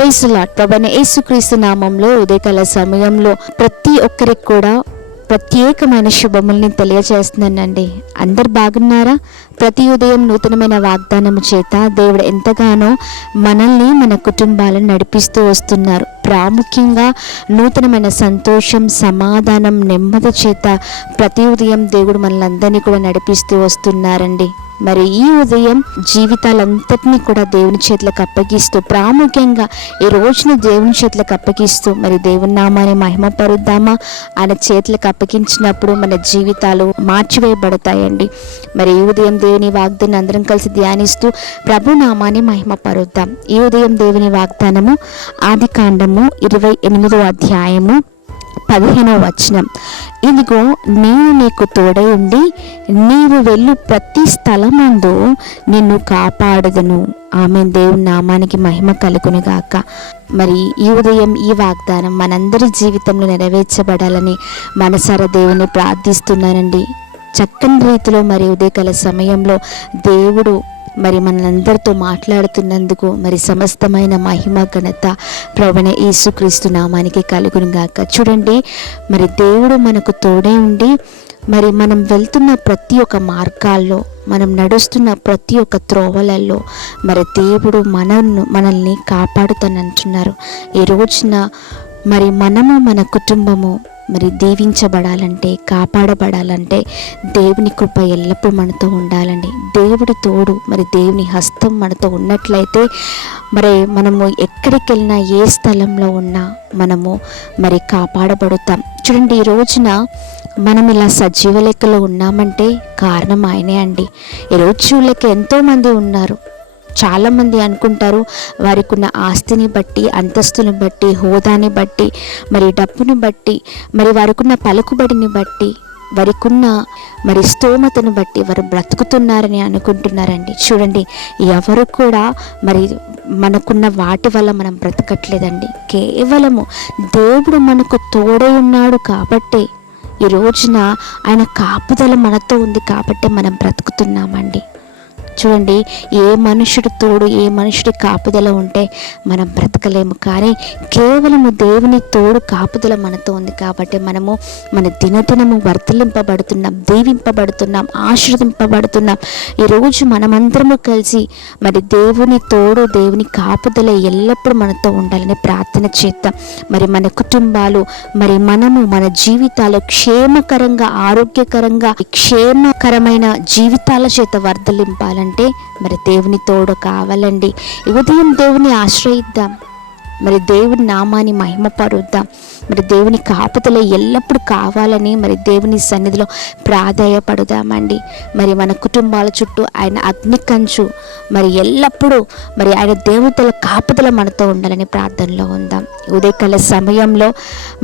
Praise the lord. ప్రభువైన యేసుక్రీస్తు నామంలో ఉదయకాల సమయంలో ప్రతి ఒక్కరికి కూడా ప్రత్యేకమైన శుభముల్ని తెలియజేస్తున్నానండి. అందరు బాగున్నారా? ప్రతి ఉదయం నూతనమైన వాగ్దానము చేత దేవుడు ఎంతగానో మనల్ని మన కుటుంబాలను నడిపిస్తూ వస్తున్నారు. ప్రాముఖ్యంగా నూతనమైన సంతోషం, సమాధానం, నెమ్మది చేత ప్రతి ఉదయం దేవుడు మనల్ని కూడా నడిపిస్తూ వస్తున్నారండి. మరి ఈ ఉదయం జీవితాలంతటినీ కూడా దేవుని చేతులకు అప్పగిస్తూ, ప్రాముఖ్యంగా ఈ రోజుని దేవుని చేతులకు అప్పగిస్తూ మరి దేవుని నామాన్ని మహిమపరుద్దామా? ఆయన చేతులకు అప్పగించినప్పుడు మన జీవితాలు మార్చివేయబడతాయండి. మరి ఈ ఉదయం దేవుని వాగ్దానం అందరం కలిసి ధ్యానిస్తూ ప్రభు నామాన్ని మహిమపరుద్దాం. ఈ ఉదయం దేవుని వాగ్దానము ఆదికాండము 28వ అధ్యాయము 15వ వచనం. ఇదిగో నేను నీకు తోడై ఉండి నీవు వెళ్ళు ప్రతి స్థలమందు నిన్ను కాపాడుదును. ఆమేన్. దేవుని నామానికి మహిమ కలుగును గాక. మరి ఈ ఉదయం ఈ వాగ్దానం మనందరి జీవితంలో నెరవేర్చబడాలని మనసారా దేవుని ప్రార్థిస్తున్నానండి. చక్కని రీతిలో మరి ఉదయకాల సమయంలో దేవుడు మరి మనందరితో మాట్లాడుతున్నందుకు మరి సమస్తమైన మహిమ ఘనత ప్రభువైన యేసుక్రీస్తు నామానికి కలుగును గాక. చూడండి, మరి దేవుడు మనకు తోడే ఉండి మరి మనం వెళ్తున్న ప్రతి ఒక్క మార్గాల్లో, మనం నడుస్తున్న ప్రతి ఒక్క త్రోవలలో మరి దేవుడు మనల్ని కాపాడుతానంటున్నారు. ఈ రోజున మరి మనము మన కుటుంబము మరి దీవించబడాలంటే, కాపాడబడాలంటే దేవుని కృప ఎల్లప్పుడూ మనతో ఉండాలండి. దేవుడి తోడు, మరి దేవుని హస్తం మనతో ఉన్నట్లయితే మరి మనము ఎక్కడికి వెళ్ళినా, ఏ స్థలంలో ఉన్నా మనము మరి కాపాడబడుతాం. చూడండి, ఈ రోజున మనం ఇలా సజీవ లెక్కలో ఉన్నామంటే కారణం ఆయనే అండి. ఈ రోజు లెక్క ఎంతోమంది ఉన్నారు. చాలామంది అనుకుంటారు వారికి ఉన్న ఆస్తిని బట్టి, అంతస్తుని బట్టి, హోదాని బట్టి, మరి డబ్బుని బట్టి, మరి వారికి ఉన్న పలుకుబడిని బట్టి, వారికున్న మరి స్తోమతను బట్టి వారు బ్రతుకుతున్నారని అనుకుంటున్నారండి. చూడండి, ఎవరు కూడా మరి మనకున్న వాటి వల్ల మనం బ్రతకట్లేదండి. కేవలము దేవుడు మనకు తోడై ఉన్నాడు కాబట్టే, ఈ రోజున ఆయన కాపుదల మనతో ఉంది కాబట్టే మనం బ్రతుకుతున్నామండి. చూడండి, ఏ మనుషుడు తోడు, ఏ మనుషుడి కాపుదల ఉంటే మనం బ్రతకలేము. కానీ కేవలము దేవుని తోడు, కాపుదల మనతో ఉంది కాబట్టి మనము మన దినదినము వర్ధిల్లింపబడుతున్నాం, దీవింపబడుతున్నాం, ఆశీర్వదింపబడుతున్నాం. ఈరోజు మనమందరము కలిసి మరి దేవుని తోడు, దేవుని కాపుదల ఎల్లప్పుడూ మనతో ఉండాలని ప్రార్థన చేద్దాం. మరి మన కుటుంబాలు, మరి మనము మన జీవితాలు క్షేమకరంగా, ఆరోగ్యకరంగా, క్షేమకరమైన జీవితాల చేత వర్ధిల్లింపాలని అంటే మరి దేవుని తోడు కావాలండి. ఉదయం దేవుని ఆశ్రయిద్దాం, మరి దేవుని నామాన్ని మహిమపరుద్దాం. మరి దేవుని కాపుదల ఎల్లప్పుడూ కావాలని మరి దేవుని సన్నిధిలో ప్రాధేయపడుదామండి. మరి మన కుటుంబాల చుట్టూ ఆయన అగ్ని కంచు మరి ఎల్లప్పుడూ మరి ఆయన దేవతల కాపుదల మనతో ఉండాలని ప్రార్థనలో ఉందాం. ఉదయకాల సమయంలో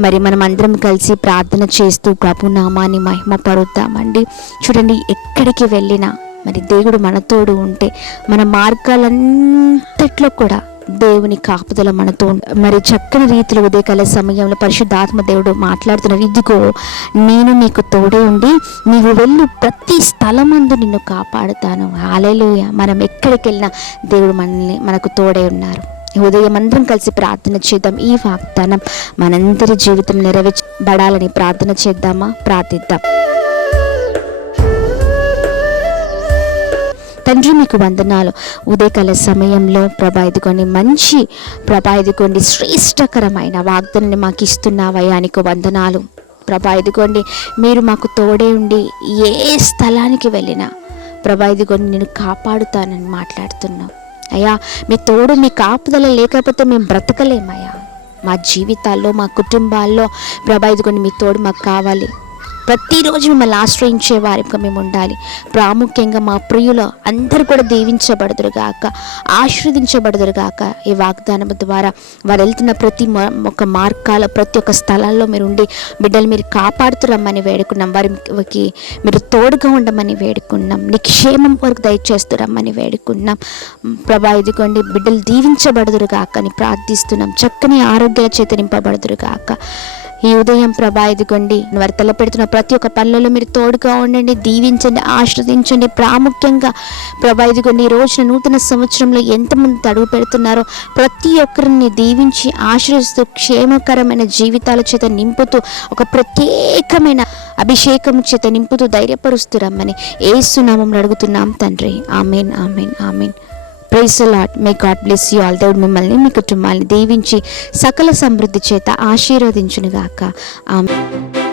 మరి మనం అందరం కలిసి ప్రార్థన చేస్తూ ప్రభు నామాన్ని మహిమపరుద్దామండి. చూడండి, ఎక్కడికి వెళ్ళినా మరి దేవుడు మనతోడు ఉంటే మన మార్గాలంతట్లో కూడా దేవుని కాపుదల మనతో మరి చక్కని రీతిలో ఉదయకాల సమయంలో పరిశుద్ధాత్మ దేవుడు మాట్లాడుతున్నారు. ఇదిగో నేను నీకు తోడే ఉండి నీవు వెళ్ళు ప్రతి స్థలమందు నిన్ను కాపాడుతాను. హల్లెలూయా. మనం ఎక్కడికి వెళ్ళినా దేవుడు మనకు తోడే ఉన్నారు. ఉదయం అందరం కలిసి ప్రార్థన చేద్దాం. ఈ వాగ్దానం మనందరి జీవితం నెరవేర్చబడాలని ప్రార్థన చేద్దామా? ప్రార్థిద్దాం. తండ్రి, మీకు వందనాలు. ఉదయకాల సమయంలో ప్రభా ఇదిగోండి, మంచి ప్రభా ఇదిగోండి శ్రేష్టకరమైన వాగ్దానాన్ని మాకు ఇస్తున్నావయ్యా, నీకు వందనాలు ప్రభా. ఇదిగోండి, మీరు మాకు తోడే ఉండి ఏ స్థలానికి వెళ్ళినా ప్రభా ఇదిగోండి నేను కాపాడుతానని మాట్లాడుతున్నాం అయ్యా. మీ తోడు, మీ కాపుదల లేకపోతే మేము బ్రతకలేమయ్యా. మా జీవితాల్లో, మా కుటుంబాల్లో ప్రభా ఇదిగోండి మీ తోడు మాకు కావాలి. ప్రతిరోజు మిమ్మల్ని ఆశ్రయించే వారికి మేము ఉండాలి. ప్రాముఖ్యంగా మా ప్రియులు అందరూ కూడా దీవించబడుదురుగాక, ఆశీర్వదించబడుదురుగాక. ఈ వాగ్దానం ద్వారా వారు వెళ్తున్న ప్రతి ఒక్క మార్గాల, ప్రతి ఒక్క స్థలాల్లో మీరు ఉండి బిడ్డలు మీరు కాపాడుతురమ్మని వేడుకున్నాం. వారికి మీరు తోడుగా ఉండమని వేడుకున్నాం. నీ క్షేమం వరకు దయచేస్తురమ్మని వేడుకున్నాం ప్రభా. ఇదిగోండి, బిడ్డలు దీవించబడుదురుగాక అని ప్రార్థిస్తున్నాం. చక్కని ఆరోగ్యాల చేత నింపబడుదురుగాక. ఈ ఉదయం ప్రభా ఇదిగోండి వారు తలపెడుతున్న ప్రతి ఒక్క పనులలో మీరు తోడుగా ఉండండి, దీవించండి, ఆశీర్వదించండి. ప్రాముఖ్యంగా ప్రభా ఇదిగోండి ఈ రోజున నూతన సంవత్సరంలో ఎంతమంది అడుగు పెడుతున్నారో ప్రతి ఒక్కరిని దీవించి ఆశీర్వదిస్తూ క్షేమకరమైన జీవితాల చేత నింపుతూ ఒక ప్రత్యేకమైన అభిషేకం చేత నింపుతూ ధైర్యపరుస్తూ రమ్మని యేసు నామములో అడుగుతున్నాం తండ్రి. Amen, amen, amen. Praise the lord. May God bless you all. దేవుడు మిమ్మల్ని మీ కుటుంబాన్ని దీవించి సకల సమృద్ధి చేత ఆశీర్వదించునుగాక. ఆమేన్.